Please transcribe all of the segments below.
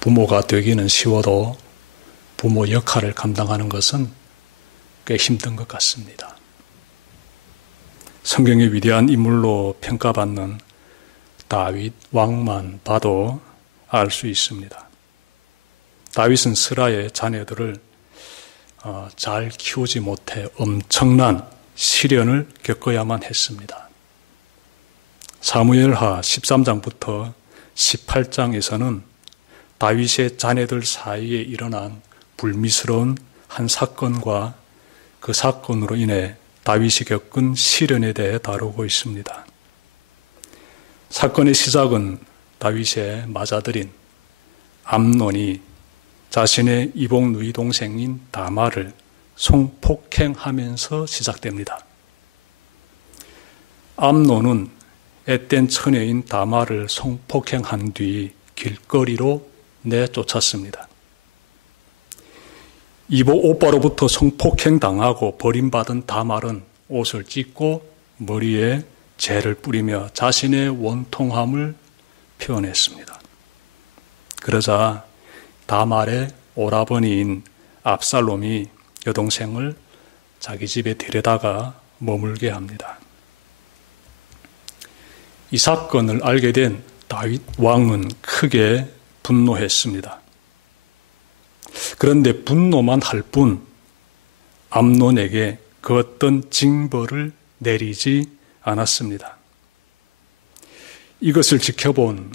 부모가 되기는 쉬워도 부모 역할을 감당하는 것은 꽤 힘든 것 같습니다. 성경의 위대한 인물로 평가받는 다윗 왕만 봐도 알 수 있습니다. 다윗은 스라의 자녀들을 잘 키우지 못해 엄청난 시련을 겪어야만 했습니다. 사무엘하 13장부터 18장에서는 다윗의 자녀들 사이에 일어난 불미스러운 한 사건과 그 사건으로 인해 다윗이 겪은 시련에 대해 다루고 있습니다. 사건의 시작은 다윗의 맏아들인 암논이 자신의 이복 누이 동생인 다말을 성폭행하면서 시작됩니다. 암논은 앳된 처녀인 다말을 성폭행한 뒤 길거리로 내쫓았습니다. 이복 오빠로부터 성폭행당하고 버림받은 다말은 옷을 찢고 머리에 재를 뿌리며 자신의 원통함을 표현했습니다. 그러자 다말의 오라버니인 압살롬이 여동생을 자기 집에 데려다가 머물게 합니다. 이 사건을 알게 된 다윗 왕은 크게 분노했습니다. 그런데 분노만 할 뿐 암논에게 그 어떤 징벌을 내리지 않았습니다. 이것을 지켜본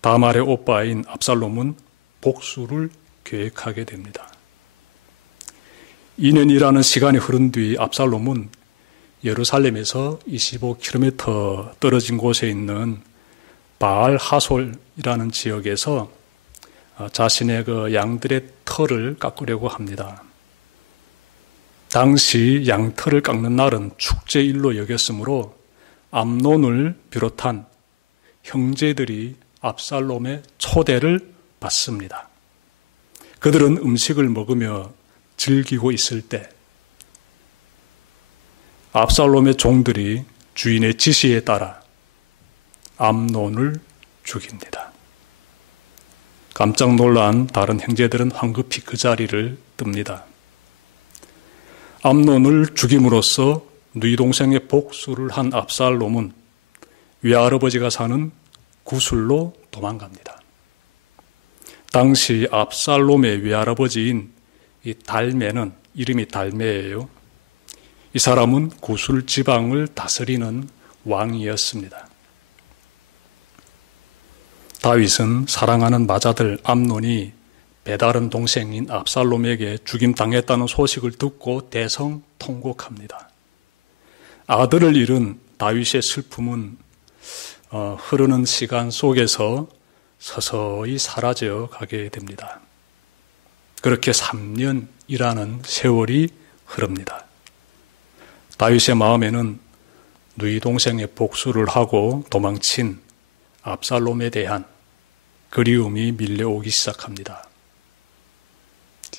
다말의 오빠인 압살롬은 복수를 계획하게 됩니다. 2년이라는 시간이 흐른 뒤 압살롬은 예루살렘에서 25km 떨어진 곳에 있는 바알 하솔이라는 지역에서 자신의 그 양들의 털을 깎으려고 합니다. 당시 양털을 깎는 날은 축제일로 여겼으므로 암논을 비롯한 형제들이 압살롬의 초대를 받습니다. 그들은 음식을 먹으며 즐기고 있을 때 압살롬의 종들이 주인의 지시에 따라 암논을 죽입니다. 깜짝 놀란 다른 형제들은 황급히 그 자리를 뜹니다. 암논을 죽임으로써 누이 동생의 복수를 한 압살롬은 외할아버지가 사는 구술로 도망갑니다. 당시 압살롬의 외할아버지인 이 달메는 이름이 달메예요. 이 사람은 구술 지방을 다스리는 왕이었습니다. 다윗은 사랑하는 맏아들 암논이 배다른 동생인 압살롬에게 죽임당했다는 소식을 듣고 대성통곡합니다. 아들을 잃은 다윗의 슬픔은 흐르는 시간 속에서 서서히 사라져 가게 됩니다. 그렇게 3년이라는 세월이 흐릅니다. 다윗의 마음에는 누이 동생의 복수를 하고 도망친 압살롬에 대한 그리움이 밀려오기 시작합니다.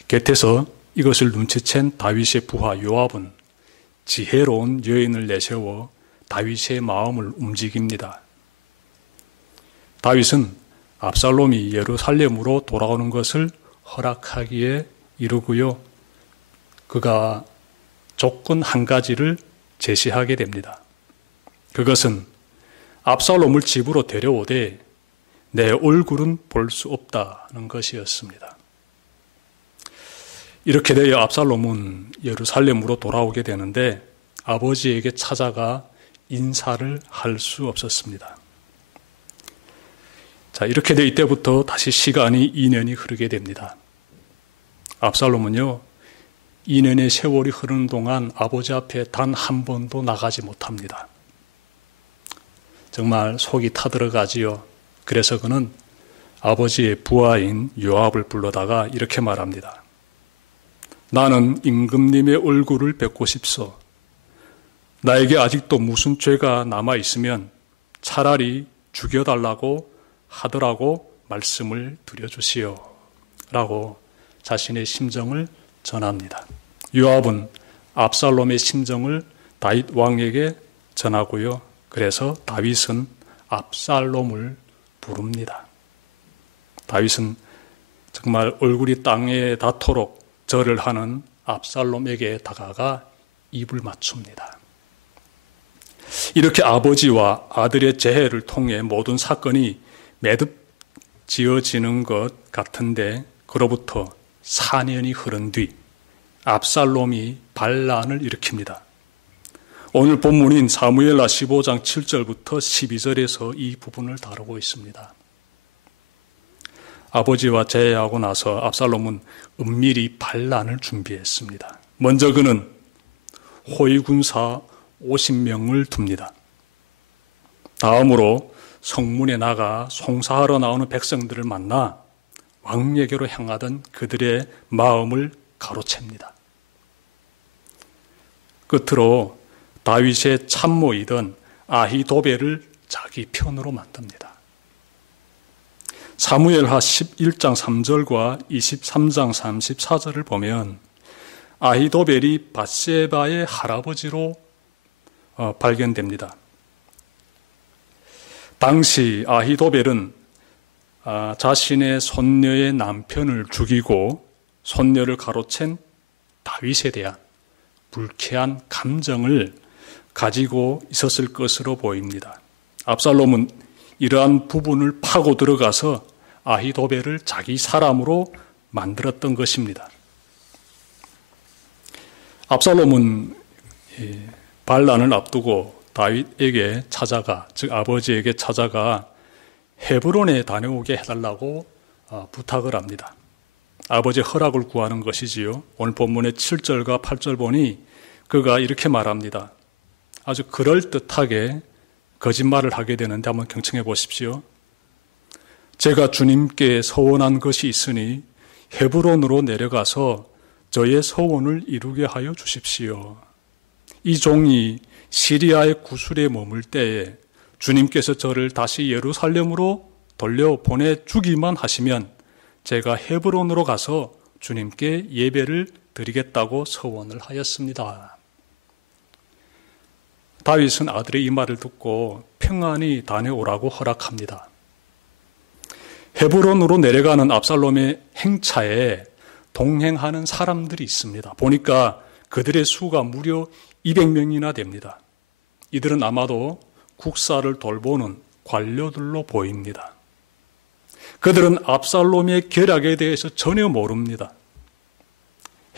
곁에서 이것을 눈치챈 다윗의 부하 요압은 지혜로운 여인을 내세워 다윗의 마음을 움직입니다. 다윗은 압살롬이 예루살렘으로 돌아오는 것을 허락하기에 이르고요. 그가 조건 한 가지를 제시하게 됩니다. 그것은 압살롬을 집으로 데려오되 내 얼굴은 볼 수 없다는 것이었습니다. 이렇게 되어 압살롬은 예루살렘으로 돌아오게 되는데 아버지에게 찾아가 인사를 할 수 없었습니다. 자, 이렇게 돼 이때부터 다시 시간이 2년이 흐르게 됩니다. 압살롬은요, 2년의 세월이 흐르는 동안 아버지 앞에 단 한 번도 나가지 못합니다. 정말 속이 타들어가지요. 그래서 그는 아버지의 부하인 요압을 불러다가 이렇게 말합니다. 나는 임금님의 얼굴을 뵙고 싶소. 나에게 아직도 무슨 죄가 남아있으면 차라리 죽여달라고 하더라고 말씀을 드려주시오. 라고 자신의 심정을 전합니다. 요압은 압살롬의 심정을 다윗 왕에게 전하고요. 그래서 다윗은 압살롬을 부릅니다. 다윗은 정말 얼굴이 땅에 닿도록 절을 하는 압살롬에게 다가가 입을 맞춥니다. 이렇게 아버지와 아들의 재해를 통해 모든 사건이 매듭 지어지는 것 같은데, 그로부터 4년이 흐른 뒤 압살롬이 반란을 일으킵니다. 오늘 본문인 사무엘하 15장 7절부터 12절에서 이 부분을 다루고 있습니다. 아버지와 재해하고 나서 압살롬은 은밀히 반란을 준비했습니다. 먼저 그는 호위군사 50명을 둡니다. 다음으로 성문에 나가 송사하러 나오는 백성들을 만나 왕에게로 향하던 그들의 마음을 가로챕니다. 끝으로 다윗의 참모이던 아히도벨을 자기 편으로 만듭니다. 사무엘하 11장 3절과 23장 34절을 보면 아히도벨이 밧세바의 할아버지로 발견됩니다. 당시 아히도벨은 자신의 손녀의 남편을 죽이고 손녀를 가로챈 다윗에 대한 불쾌한 감정을 가지고 있었을 것으로 보입니다. 압살롬은 이러한 부분을 파고 들어가서 아히도벨을 자기 사람으로 만들었던 것입니다. 압살롬은 반란을 앞두고 다윗에게 찾아가, 즉 아버지에게 찾아가 헤브론에 다녀오게 해달라고 부탁을 합니다. 아버지의 허락을 구하는 것이지요. 오늘 본문의 7절과 8절 보니 그가 이렇게 말합니다. 아주 그럴듯하게 거짓말을 하게 되는데 한번 경청해 보십시오. 제가 주님께 서원한 것이 있으니 헤브론으로 내려가서 저의 서원을 이루게 하여 주십시오. 이 종이 시리아의 구술에 머물 때에 주님께서 저를 다시 예루살렘으로 돌려보내주기만 하시면 제가 헤브론으로 가서 주님께 예배를 드리겠다고 서원을 하였습니다. 다윗은 아들의 이 말을 듣고 평안히 다녀오라고 허락합니다. 헤브론으로 내려가는 압살롬의 행차에 동행하는 사람들이 있습니다. 보니까 그들의 수가 무려 200명이나 됩니다. 이들은 아마도 국사를 돌보는 관료들로 보입니다. 그들은 압살롬의 결약에 대해서 전혀 모릅니다.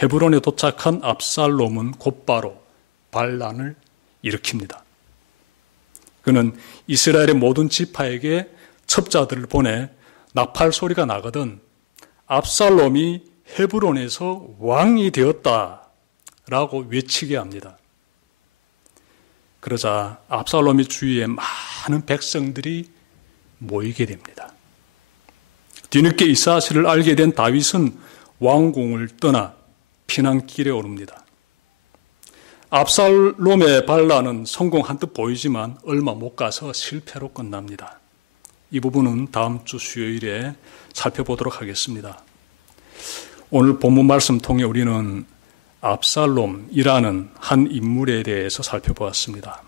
헤브론에 도착한 압살롬은 곧바로 반란을 일으킵니다. 그는 이스라엘의 모든 지파에게 첩자들을 보내 나팔 소리가 나거든 압살롬이 헤브론에서 왕이 되었다라고 외치게 합니다. 그러자 압살롬의 주위에 많은 백성들이 모이게 됩니다. 뒤늦게 이 사실을 알게 된 다윗은 왕궁을 떠나 피난길에 오릅니다. 압살롬의 반란은 성공한 듯 보이지만 얼마 못 가서 실패로 끝납니다. 이 부분은 다음 주 수요일에 살펴보도록 하겠습니다. 오늘 본문 말씀 통해 우리는 압살롬이라는 한 인물에 대해서 살펴보았습니다.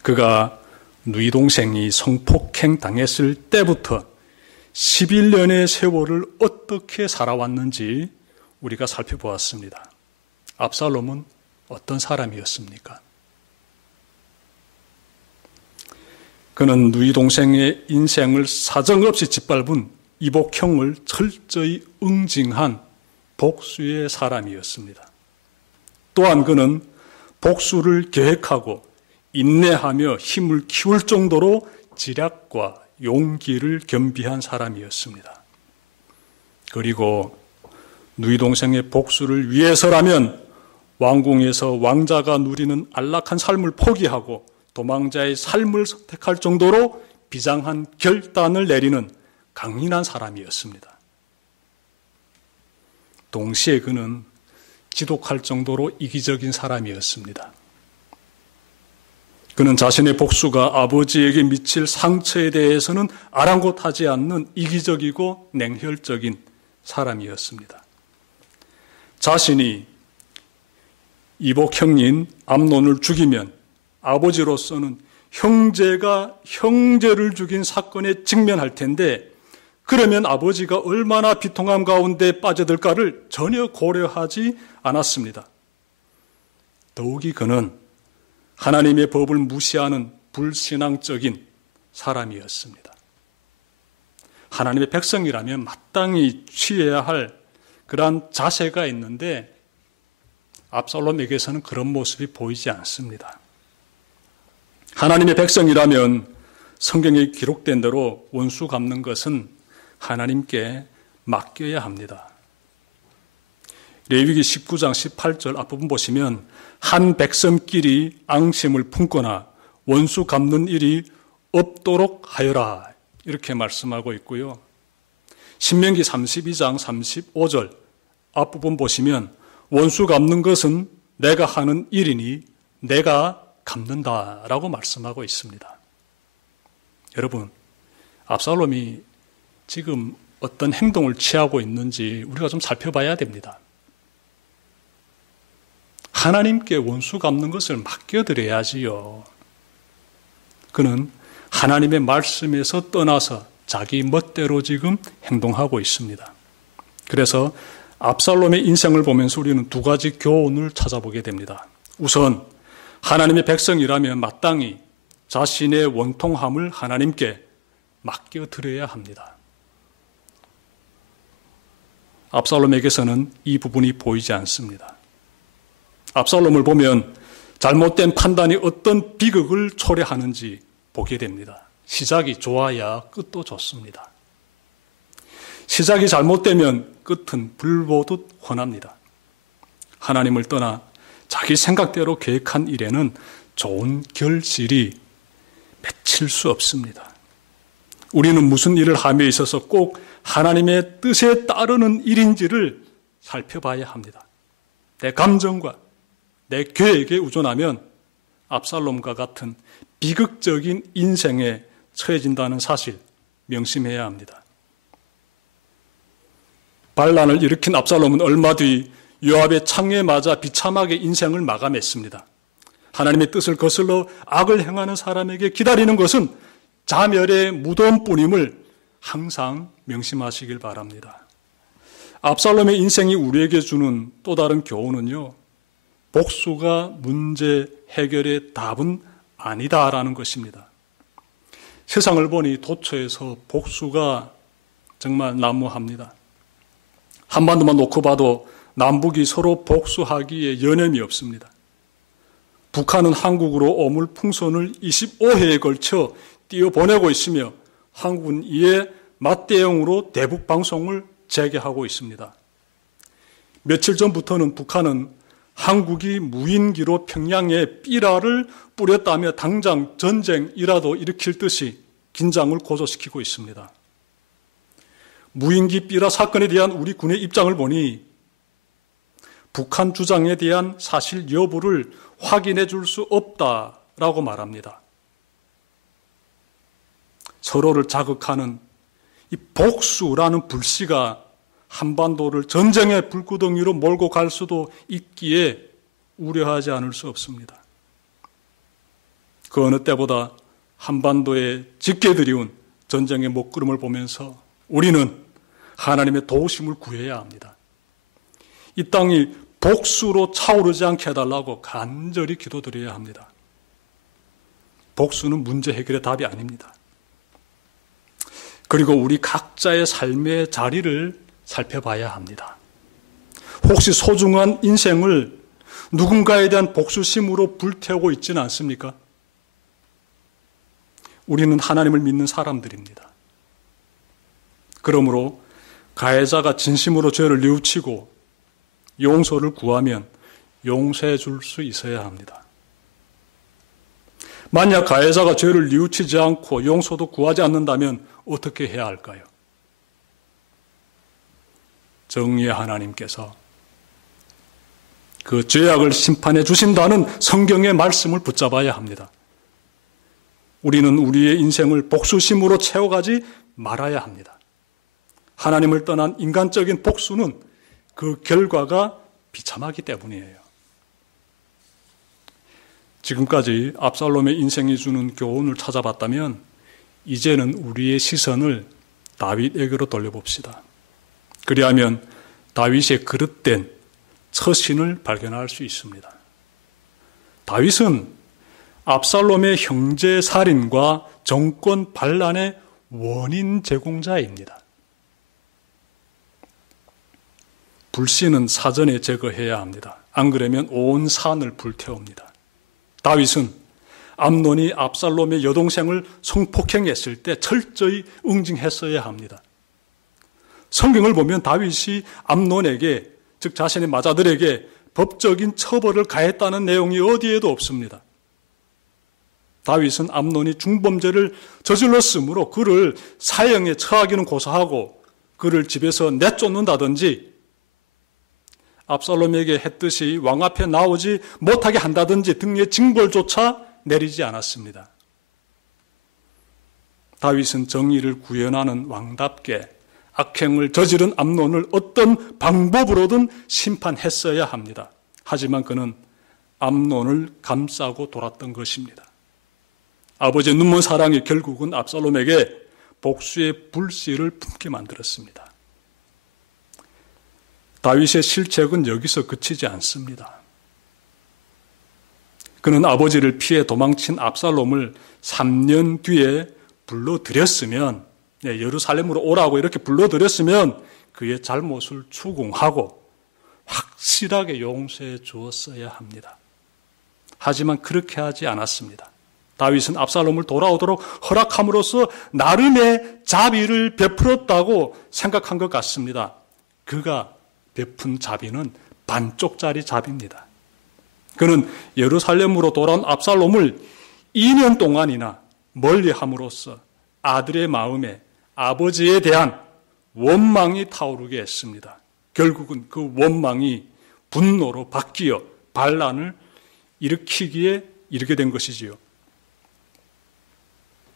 그가 누이 동생이 성폭행 당했을 때부터 11년의 세월을 어떻게 살아왔는지 우리가 살펴보았습니다. 압살롬은 어떤 사람이었습니까? 그는 누이 동생의 인생을 사정없이 짓밟은 이복형을 철저히 응징한 복수의 사람이었습니다. 또한 그는 복수를 계획하고 인내하며 힘을 키울 정도로 지략과 용기를 겸비한 사람이었습니다. 그리고 누이 동생의 복수를 위해서라면 왕궁에서 왕자가 누리는 안락한 삶을 포기하고 도망자의 삶을 선택할 정도로 비장한 결단을 내리는 강인한 사람이었습니다. 동시에 그는 지독할 정도로 이기적인 사람이었습니다. 그는 자신의 복수가 아버지에게 미칠 상처에 대해서는 아랑곳하지 않는 이기적이고 냉혈적인 사람이었습니다. 자신이 이복형인 암논을 죽이면 아버지로서는 형제가 형제를 죽인 사건에 직면할 텐데 그러면 아버지가 얼마나 비통함 가운데 빠져들까를 전혀 고려하지 않았습니다. 더욱이 그는 하나님의 법을 무시하는 불신앙적인 사람이었습니다. 하나님의 백성이라면 마땅히 취해야 할 그러한 자세가 있는데 압살롬에게서는 그런 모습이 보이지 않습니다. 하나님의 백성이라면 성경에 기록된 대로 원수 갚는 것은 하나님께 맡겨야 합니다. 레위기 19장 18절 앞부분 보시면 한 백성끼리 앙심을 품거나 원수 갚는 일이 없도록 하여라 이렇게 말씀하고 있고요. 신명기 32장 35절 앞부분 보시면 원수 갚는 것은 내가 하는 일이니 내가 갚는다라고 말씀하고 있습니다. 여러분, 압살롬이 지금 어떤 행동을 취하고 있는지 우리가 좀 살펴봐야 됩니다. 하나님께 원수 갚는 것을 맡겨드려야지요. 그는 하나님의 말씀에서 떠나서 자기 멋대로 지금 행동하고 있습니다. 그래서 압살롬의 인생을 보면서 우리는 두 가지 교훈을 찾아보게 됩니다. 우선 하나님의 백성이라면 마땅히 자신의 원통함을 하나님께 맡겨드려야 합니다. 압살롬에게서는 이 부분이 보이지 않습니다. 압살롬을 보면 잘못된 판단이 어떤 비극을 초래하는지 보게 됩니다. 시작이 좋아야 끝도 좋습니다. 시작이 잘못되면 끝은 불보듯 훤합니다. 하나님을 떠나 자기 생각대로 계획한 일에는 좋은 결실이 맺힐 수 없습니다. 우리는 무슨 일을 함에 있어서 꼭 하나님의 뜻에 따르는 일인지를 살펴봐야 합니다. 내 감정과 내 계획에 의존하면 압살롬과 같은 비극적인 인생에 처해진다는 사실 명심해야 합니다. 반란을 일으킨 압살롬은 얼마 뒤 요압의 창에 맞아 비참하게 인생을 마감했습니다. 하나님의 뜻을 거슬러 악을 행하는 사람에게 기다리는 것은 자멸의 무덤뿐임을 항상 명심하시길 바랍니다. 압살롬의 인생이 우리에게 주는 또 다른 교훈은요, 복수가 문제 해결의 답은 아니다라는 것입니다. 세상을 보니 도처에서 복수가 정말 난무합니다. 한반도만 놓고 봐도 남북이 서로 복수하기에 여념이 없습니다. 북한은 한국으로 오물 풍선을 25회에 걸쳐 띄워보내고 있으며 한국은 이에 맞대응으로 대북 방송을 재개하고 있습니다. 며칠 전부터는 북한은 한국이 무인기로 평양에 삐라를 뿌렸다며 당장 전쟁이라도 일으킬 듯이 긴장을 고조시키고 있습니다. 무인기 삐라 사건에 대한 우리 군의 입장을 보니 북한 주장에 대한 사실 여부를 확인해 줄 수 없다라고 말합니다. 서로를 자극하는 이 복수라는 불씨가 한반도를 전쟁의 불구덩이로 몰고 갈 수도 있기에 우려하지 않을 수 없습니다. 그 어느 때보다 한반도에 짙게 드리운 전쟁의 먹구름을 보면서 우리는 하나님의 도우심을 구해야 합니다. 이 땅이 복수로 차오르지 않게 해달라고 간절히 기도드려야 합니다. 복수는 문제 해결의 답이 아닙니다. 그리고 우리 각자의 삶의 자리를 살펴봐야 합니다. 혹시 소중한 인생을 누군가에 대한 복수심으로 불태우고 있지는 않습니까? 우리는 하나님을 믿는 사람들입니다. 그러므로 가해자가 진심으로 죄를 뉘우치고 용서를 구하면 용서해 줄 수 있어야 합니다. 만약 가해자가 죄를 뉘우치지 않고 용서도 구하지 않는다면 어떻게 해야 할까요? 정의의 하나님께서 그 죄악을 심판해 주신다는 성경의 말씀을 붙잡아야 합니다. 우리는 우리의 인생을 복수심으로 채워가지 말아야 합니다. 하나님을 떠난 인간적인 복수는 그 결과가 비참하기 때문이에요. 지금까지 압살롬의 인생이 주는 교훈을 찾아봤다면 이제는 우리의 시선을 다윗에게로 돌려봅시다. 그리하면 다윗의 그릇된 처신을 발견할 수 있습니다. 다윗은 압살롬의 형제 살인과 정권 반란의 원인 제공자입니다. 불씨는 사전에 제거해야 합니다. 안 그러면 온 산을 불태웁니다. 다윗은 암논이 압살롬의 여동생을 성폭행했을 때 철저히 응징했어야 합니다. 성경을 보면 다윗이 암논에게, 즉 자신의 마자들에게 법적인 처벌을 가했다는 내용이 어디에도 없습니다. 다윗은 암논이 중범죄를 저질렀으므로 그를 사형에 처하기는 고사하고 그를 집에서 내쫓는다든지 압살롬에게 했듯이 왕 앞에 나오지 못하게 한다든지 등의 징벌조차 내리지 않았습니다. 다윗은 정의를 구현하는 왕답게 악행을 저지른 암논을 어떤 방법으로든 심판했어야 합니다. 하지만 그는 암논을 감싸고 돌았던 것입니다. 아버지의 눈먼 사랑이 결국은 압살롬에게 복수의 불씨를 품게 만들었습니다. 다윗의 실책은 여기서 그치지 않습니다. 그는 아버지를 피해 도망친 압살롬을 3년 뒤에 불러들였으면, 예루살렘으로 오라고 이렇게 불러들였으면 그의 잘못을 추궁하고 확실하게 용서해 주었어야 합니다. 하지만 그렇게 하지 않았습니다. 다윗은 압살롬을 돌아오도록 허락함으로써 나름의 자비를 베풀었다고 생각한 것 같습니다. 그가 베푼 자비는 반쪽짜리 자비입니다. 그는 예루살렘으로 돌아온 압살롬을 2년 동안이나 멀리함으로써 아들의 마음에 아버지에 대한 원망이 타오르게 했습니다. 결국은 그 원망이 분노로 바뀌어 반란을 일으키기에 이르게 된 것이지요.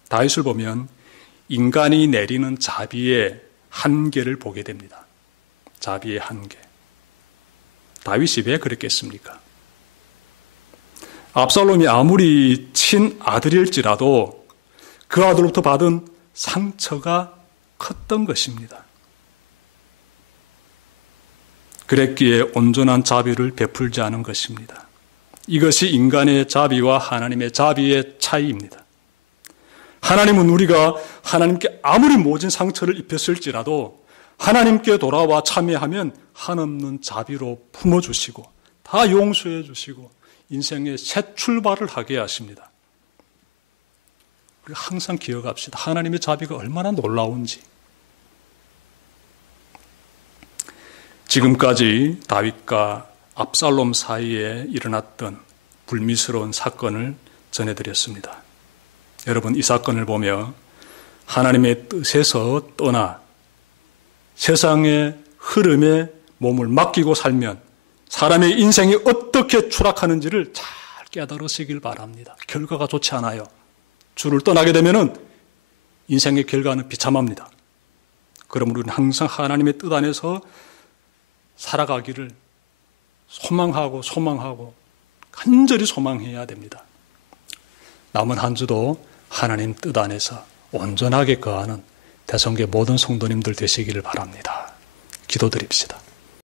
다윗을 보면 인간이 내리는 자비의 한계를 보게 됩니다. 자비의 한계. 다윗이 왜 그랬겠습니까? 압살롬이 아무리 친아들일지라도 그 아들로부터 받은 상처가 컸던 것입니다. 그랬기에 온전한 자비를 베풀지 않은 것입니다. 이것이 인간의 자비와 하나님의 자비의 차이입니다. 하나님은 우리가 하나님께 아무리 모진 상처를 입혔을지라도 하나님께 돌아와 참여하면 한없는 자비로 품어주시고 다 용서해 주시고 인생의 새 출발을 하게 하십니다. 우리가 항상 기억합시다. 하나님의 자비가 얼마나 놀라운지. 지금까지 다윗과 압살롬 사이에 일어났던 불미스러운 사건을 전해드렸습니다. 여러분, 이 사건을 보며 하나님의 뜻에서 떠나 세상의 흐름에 몸을 맡기고 살면 사람의 인생이 어떻게 추락하는지를 잘 깨달으시길 바랍니다. 결과가 좋지 않아요. 주를 떠나게 되면 인생의 결과는 비참합니다. 그러므로 우리는 항상 하나님의 뜻 안에서 살아가기를 소망하고 간절히 소망해야 됩니다. 남은 한 주도 하나님 뜻 안에서 온전하게 거하는 대성교회 모든 성도님들 되시기를 바랍니다. 기도드립시다.